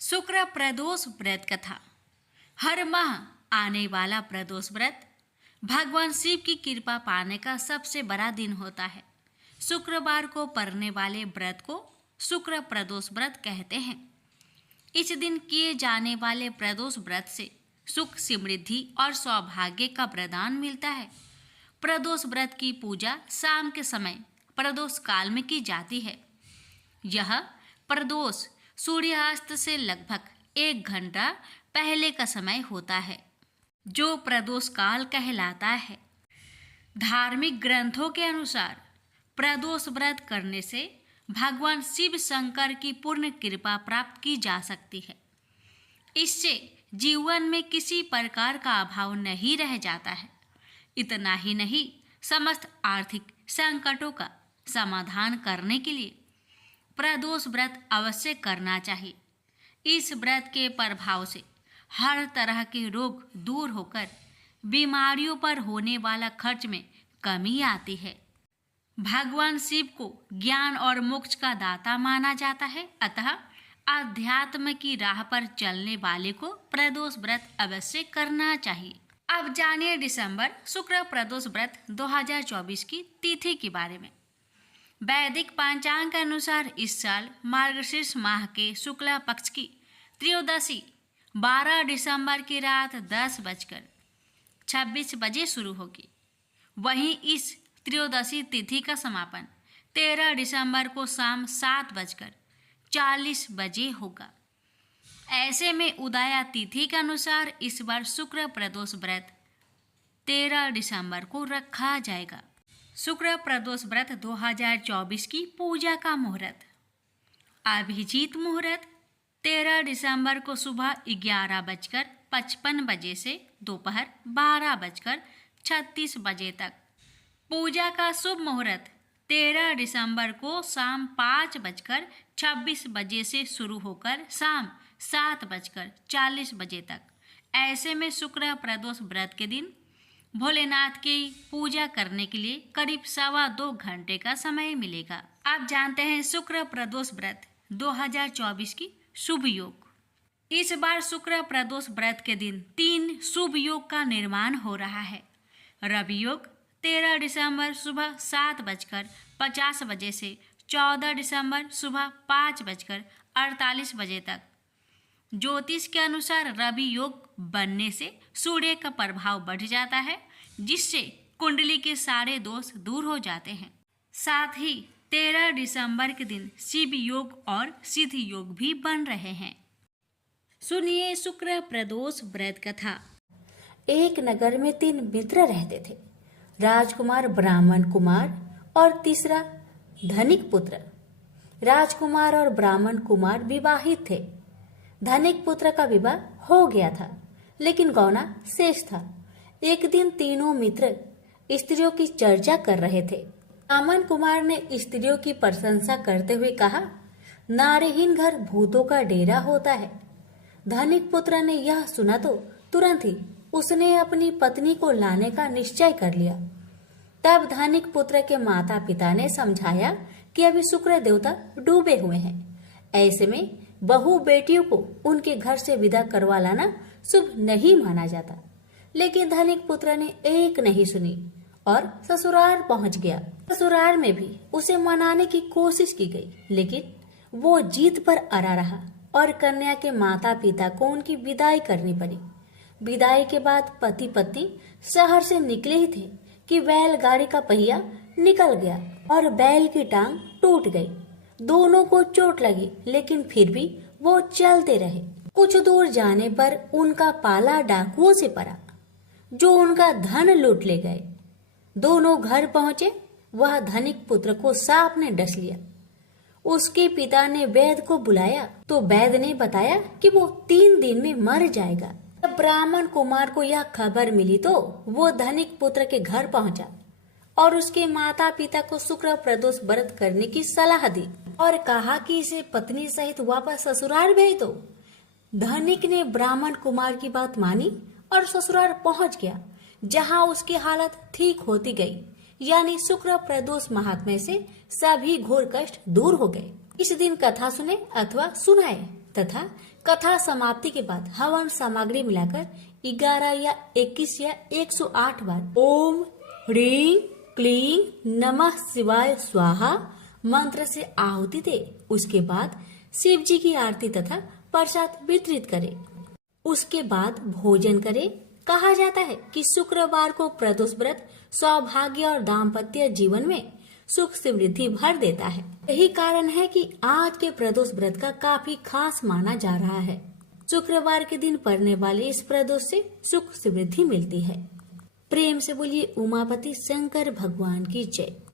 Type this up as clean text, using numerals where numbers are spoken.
शुक्र प्रदोष व्रत कथा। हर माह आने वाला प्रदोष व्रत भगवान शिव की कृपा पाने का सबसे बड़ा दिन होता है। शुक्रवार को पड़ने वाले व्रत को शुक्र प्रदोष व्रत कहते हैं। इस दिन किए जाने वाले प्रदोष व्रत से सुख, समृद्धि और सौभाग्य का वरदान मिलता है। प्रदोष व्रत की पूजा शाम के समय प्रदोष काल में की जाती है। यह प्रदोष सूर्यास्त से लगभग 1 घंटा पहले का समय होता है, जो प्रदोष काल कहलाता है। धार्मिक ग्रंथों के अनुसार प्रदोष व्रत करने से भगवान शिव शंकर की पूर्ण कृपा प्राप्त की जा सकती है। इससे जीवन में किसी प्रकार का अभाव नहीं रह जाता है। इतना ही नहीं, समस्त आर्थिक संकटों का समाधान करने के लिए प्रदोष व्रत अवश्य करना चाहिए। इस व्रत के प्रभाव से हर तरह के रोग दूर होकर बीमारियों पर होने वाला खर्च में कमी आती है। भगवान शिव को ज्ञान और मोक्ष का दाता माना जाता है, अतः अध्यात्म की राह पर चलने वाले को प्रदोष व्रत अवश्य करना चाहिए। अब जानिए दिसंबर शुक्र प्रदोष व्रत 2024 की तिथि के बारे में। वैदिक पंचांग के अनुसार इस साल मार्गशीर्ष माह के शुक्ला पक्ष की त्रयोदशी 12 दिसंबर की रात 10:26 बजे शुरू होगी। वहीं इस त्रयोदशी तिथि का समापन 13 दिसंबर को शाम 7:40 बजे होगा। ऐसे में उदया तिथि के अनुसार इस बार शुक्र प्रदोष व्रत 13 दिसंबर को रखा जाएगा। शुक्र प्रदोष व्रत 2024 की पूजा का मुहूर्त। अभिजीत मुहूर्त 13 दिसंबर को सुबह 11:55 बजे से दोपहर 12:36 बजे तक। पूजा का शुभ मुहूर्त 13 दिसंबर को शाम 5:26 बजे से शुरू होकर शाम 7:40 बजे तक। ऐसे में शुक्र प्रदोष व्रत के दिन भोलेनाथ की पूजा करने के लिए करीब 2.25 घंटे का समय मिलेगा। आप जानते हैं शुक्र प्रदोष व्रत 2024 की शुभ योग। इस बार शुक्र प्रदोष व्रत के दिन 3 शुभ योग का निर्माण हो रहा है। रवि योग 13 दिसंबर सुबह 7:50 बजे से 14 दिसंबर सुबह 5:48 बजे तक। ज्योतिष के अनुसार रवि योग बनने से सूर्य का प्रभाव बढ़ जाता है, जिससे कुंडली के सारे दोष दूर हो जाते हैं। साथ ही 13 दिसंबर के दिन शिव योग और सिद्ध योग भी बन रहे हैं। सुनिए शुक्र प्रदोष व्रत कथा। एक नगर में 3 मित्र रहते थे, राजकुमार, ब्राह्मण कुमार और तीसरा धनिक पुत्र। राजकुमार और ब्राह्मण कुमार विवाहित थे। धनिक पुत्र का विवाह हो गया था, लेकिन गौना शेष था। एक दिन तीनों मित्र स्त्रियों की चर्चा कर रहे थे। ब्राह्मण कुमार ने स्त्रियों की प्रशंसा करते हुए कहा, नारीहीन घर भूतों का डेरा होता है। धनिक पुत्र ने यह सुना तो तुरंत ही उसने अपनी पत्नी को लाने का निश्चय कर लिया। तब धनिक पुत्र के माता पिता ने समझाया कि अभी शुक्र देवता डूबे हुए हैं। ऐसे में बहू बेटियों को उनके घर से विदा करवा लाना शुभ नहीं माना जाता। लेकिन धनिक पुत्र ने एक नहीं सुनी और ससुराल पहुंच गया। ससुराल में भी उसे मनाने की कोशिश की गई, लेकिन वो जीत पर अड़ा रहा और कन्या के माता पिता को उनकी विदाई करनी पड़ी। विदाई के बाद पति पत्नी शहर से निकले ही थे कि बैलगाड़ी का पहिया निकल गया और बैल की टांग टूट गई। दोनों को चोट लगी, लेकिन फिर भी वो चलते रहे। कुछ दूर जाने पर उनका पाला डाकुओं से पड़ा, जो उनका धन लूट ले गए। दोनों घर पहुंचे, वह धनिक पुत्र को सांप ने डस लिया। उसके पिता ने वैद्य को बुलाया तो वैद्य ने बताया कि वो 3 दिन में मर जाएगा। जब ब्राह्मण कुमार को यह खबर मिली तो वो धनिक पुत्र के घर पहुंचा और उसके माता पिता को शुक्र प्रदोष व्रत करने की सलाह दी और कहा कि इसे पत्नी सहित वापस ससुराल भेज दो। धनिक ने ब्राह्मण कुमार की बात मानी और ससुराल पहुंच गया, जहां उसकी हालत ठीक होती गई। यानी शुक्र प्रदोष महात्म्य से सभी घोर कष्ट दूर हो गए। इस दिन कथा सुने अथवा सुनाए। तथा कथा समाप्ति के बाद हवन सामग्री मिलाकर 11 या 21 या 108 बार ओम ह्रीं क्लीं नमः शिवाय स्वाहा मंत्र से आहुति दे। उसके बाद शिव जी की आरती तथा प्रसाद वितरित करे। उसके बाद भोजन करे। कहा जाता है कि शुक्रवार को प्रदोष व्रत सौभाग्य और दाम्पत्य जीवन में सुख समृद्धि भर देता है। यही कारण है कि आज के प्रदोष व्रत का काफी खास माना जा रहा है। शुक्रवार के दिन पड़ने वाले इस प्रदोष से सुख समृद्धि मिलती है। प्रेम से बोलिए उमापति शंकर भगवान की जय।